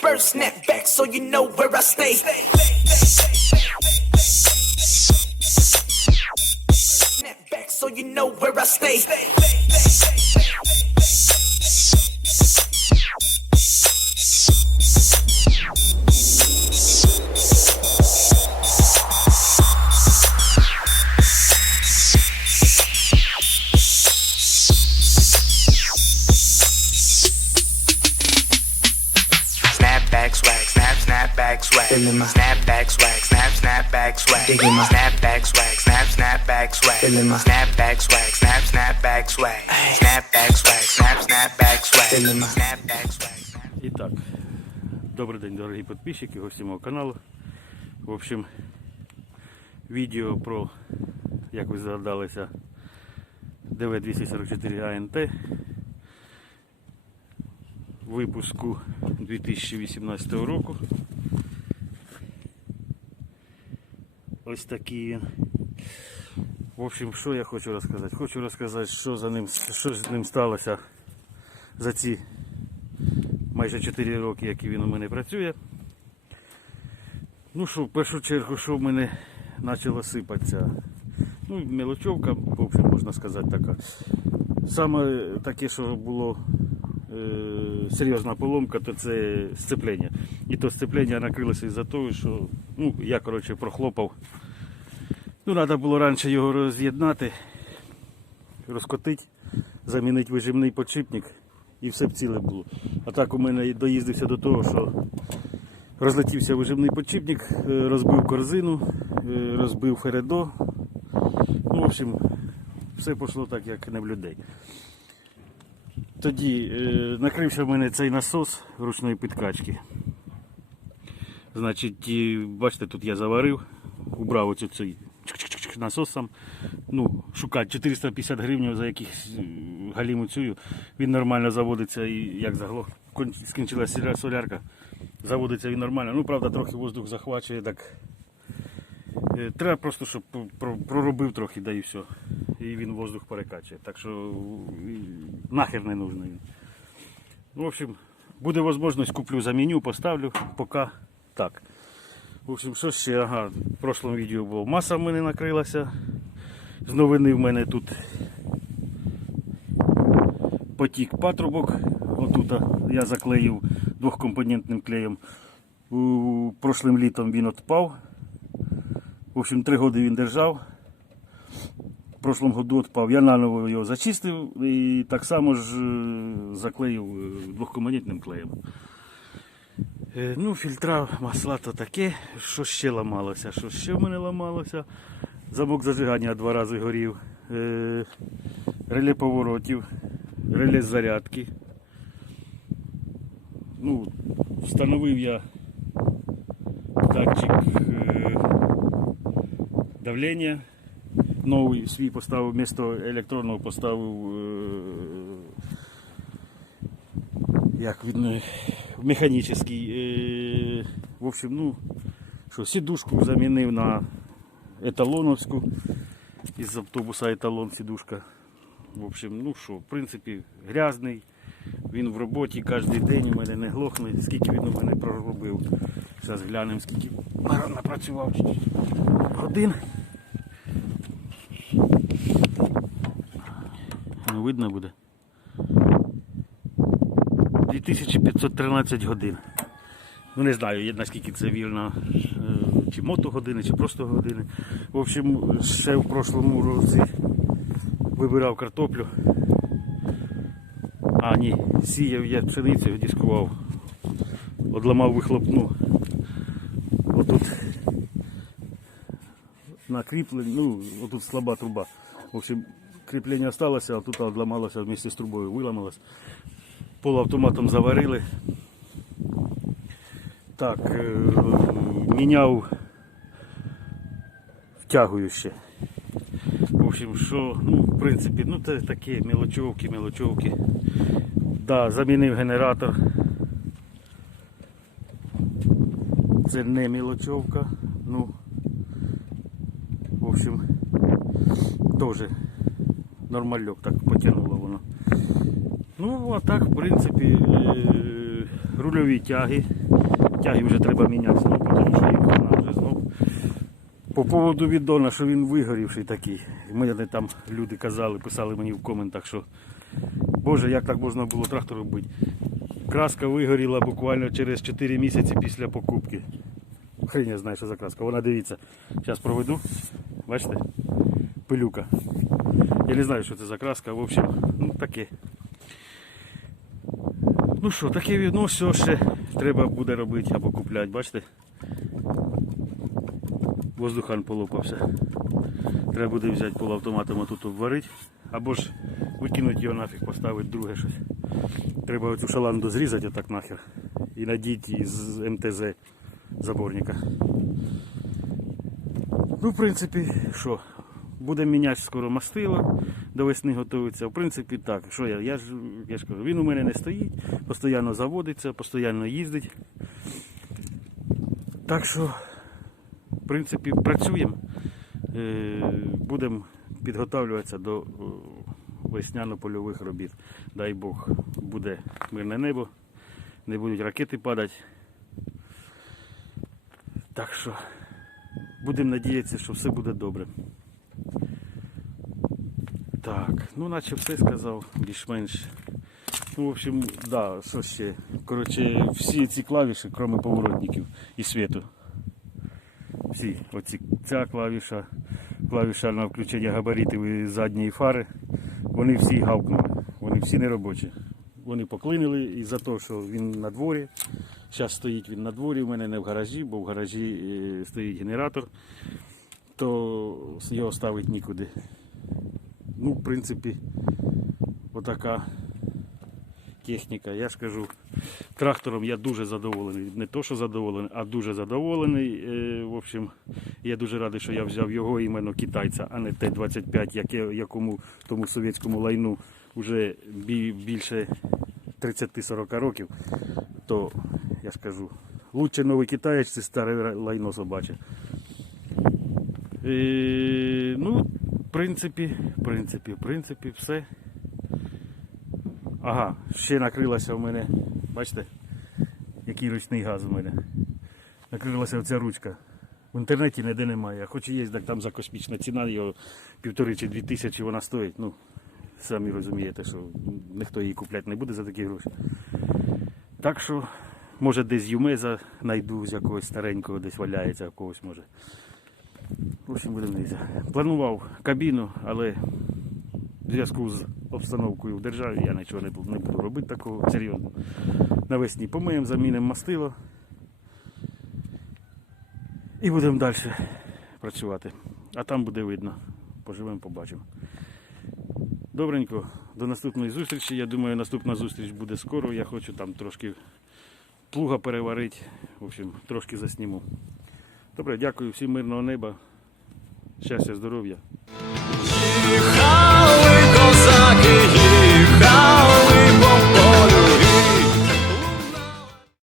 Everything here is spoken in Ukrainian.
First snap back so you know where I stay. Snap back so you know where I stay. Snapback swag, snap, snapback swag. Feeling my- Snapback swag, snap, snapback swag. Digging my- Snapback swag, snap, snapback swag. Feeling my- Snapback swag, snap, snapback swag. Snapback swag, snap, snapback swag. Feeling my- Snapback swag. І так, добрий день, дорогі підписчики, гості мого каналу. В общем, відео про, як ви згадалися, ДВ-244 АНТ випуску 2018 року. Ось такий він. В общем, що я хочу розказати? Хочу розказати, що за ним, що з ним сталося за ці майже 4 роки, як і він у мене працює. Ну що, в першу чергу, що в мене почало сипатися. Ну, мелочовка, в общем, можна сказати, така. Саме таке, що було серйозна поломка, то це сцеплення. І то сцеплення накрилося із-за того, що ну, я коротше, прохлопав. Ну, треба було раніше його роз'єднати, розкотити, замінити вижимний подшипник і все б ціле було. А так у мене доїздився до того, що розлетівся вижимний подшипник, е, розбив корзину, е, розбив фередо. Ну, в общем, все пішло так, як не в людей. Тоді е, накрився в мене цей насос ручної підкачки. Значить, бачите, тут я заварив, убрав оцю цей чик-чик-чик насос сам. Ну, шукати 450 гривень за якихось е, галіму цю. Він нормально заводиться і як заглох. Скінчилася солярка. Заводиться він нормально. Ну, правда, трохи воздух захвачує, так. Е, Треба просто, щоб про- про- проробив трохи, да і все. І він воздух перекачує. Так що нахер не нужен він. В общем, буде можливість, куплю, заміню, поставлю, поки так. В общем, що ще? Ага, в прошлому відео було маса в мене накрилася. З новини в мене тут потік патрубок. Отут я заклеїв двохкомпонентним клеєм. У прошлим літом він відпав. В общем, три роки він держав. В прошлому году відпав. Я наново його зачистив і так само ж е, заклеїв е, двохкомпонентним клеєм. Е, Ну, фільтра, масла то таке, що ще ламалося, що ще в мене ламалося. Замок зажигання два рази горів, е, реле поворотів, реле зарядки. Ну, встановив я датчик е, давлення. Новий свій поставив, вмісто електронного поставив е, як він механічний. Е, в общем, ну, що, сідушку замінив на еталоновську. Із автобуса еталон сідушка. В общем, ну що, в принципі, грязний. Він в роботі кожен день у мене не глохне, скільки він у мене проробив. Зараз глянемо, скільки напрацював годин. Ну, видно буде. 2513 годин. Ну не знаю, наскільки це вірно, е, чи мотогодини, чи просто години. В общем, ще в прошлому році вибирав картоплю. А, ні, сіяв я пшеницю, дискував. Одламав вихлопну. Отут накріплення, ну, отут слаба труба. В общем, кріплення осталося, а тут одламалося вместе з трубою, виламалось. Полуавтоматом заварили. Так, е, міняв втягующе. В общем, що, ну, в принципі, ну це такі мелочовки, мелочовки. Да, замінив генератор. Це не мелочовка. Ну, в общем, теж нормальок так потягнуло воно. Ну, а так, в принципі, е, рульові тяги. Тяги вже треба міняти знову, тому що їх вона вже знов. По поводу віддона, що він вигорівший такий. Мене там люди казали, писали мені в коментах, що Боже, як так можна було трактор робити. Краска вигоріла буквально через 4 місяці після покупки. Хрень я знаю, що за краска. Вона дивіться. Зараз проведу. Бачите? Пилюка. Я не знаю, що це за краска. В общем, ну таке. Ну що, таке ну все ще треба буде робити або купляти, бачите? Воздухан полопався. Треба буде взяти полуавтоматом тут обварити. Або ж викинути його нафіг, поставити друге щось. Треба оцю шаланду зрізати отак нахер. І надіти із МТЗ заборника. Ну, в принципі, що? Будемо міняти скоро мастило, до весни готується. В принципі, так. Що я? Я ж, я ж кажу, він у мене не стоїть, постійно заводиться, постійно їздить. Так що, в принципі, працюємо. Е, Будемо підготовлюватися до е, весняно-польових робіт. Дай Бог, буде мирне небо, не будуть ракети падати. Так що будемо надіятися, що все буде добре. Так, ну наче все сказав, більш-менш. Ну, в общем, да, що ще. Коротше, всі ці клавіші, крім поворотників і світу. Всі, оці ця клавіша, клавіша на включення габаритів і задньої фари, вони всі гавкнули, вони всі не робочі. Вони поклинили із-за того, що він на дворі. Зараз стоїть він на дворі, у мене не в гаражі, бо в гаражі е, стоїть генератор, то його ставити нікуди. Ну, в принципі, отака техніка. Я ж кажу, трактором я дуже задоволений. Не то, що задоволений, а дуже задоволений. Е, В общем, я дуже радий, що я взяв його іменно китайця, а не Т-25, якому тому совєтському лайну вже більше 30-40 років. То я ж кажу, лучше новий китаєць, це старе лайно собаче. Е, ну, принципі, в принципі, принципі, все. Ага, ще накрилася в мене, бачите, який ручний газ у мене. Накрилася оця ручка. В інтернеті ніде немає. Хоч і є, так там за космічна ціна, його півтори чи дві тисячі вона стоїть. Ну, самі розумієте, що ніхто її купляти не буде за такі гроші. Так що, може десь юмеза знайду з якогось старенького, десь валяється в когось може. В общем, будемо. Планував кабіну, але в зв'язку з обстановкою в державі я нічого не буду робити такого серйозно. Навесні помиємо, замінимо мастило. І будемо далі працювати. А там буде видно. Поживемо, побачимо. Добренько, до наступної зустрічі. Я думаю, наступна зустріч буде скоро. Я хочу там трошки плуга переварити. В общем, трошки засніму. Добре, дякую всім мирного неба. Щастя, здоров'я. Їхали козаки, їхали.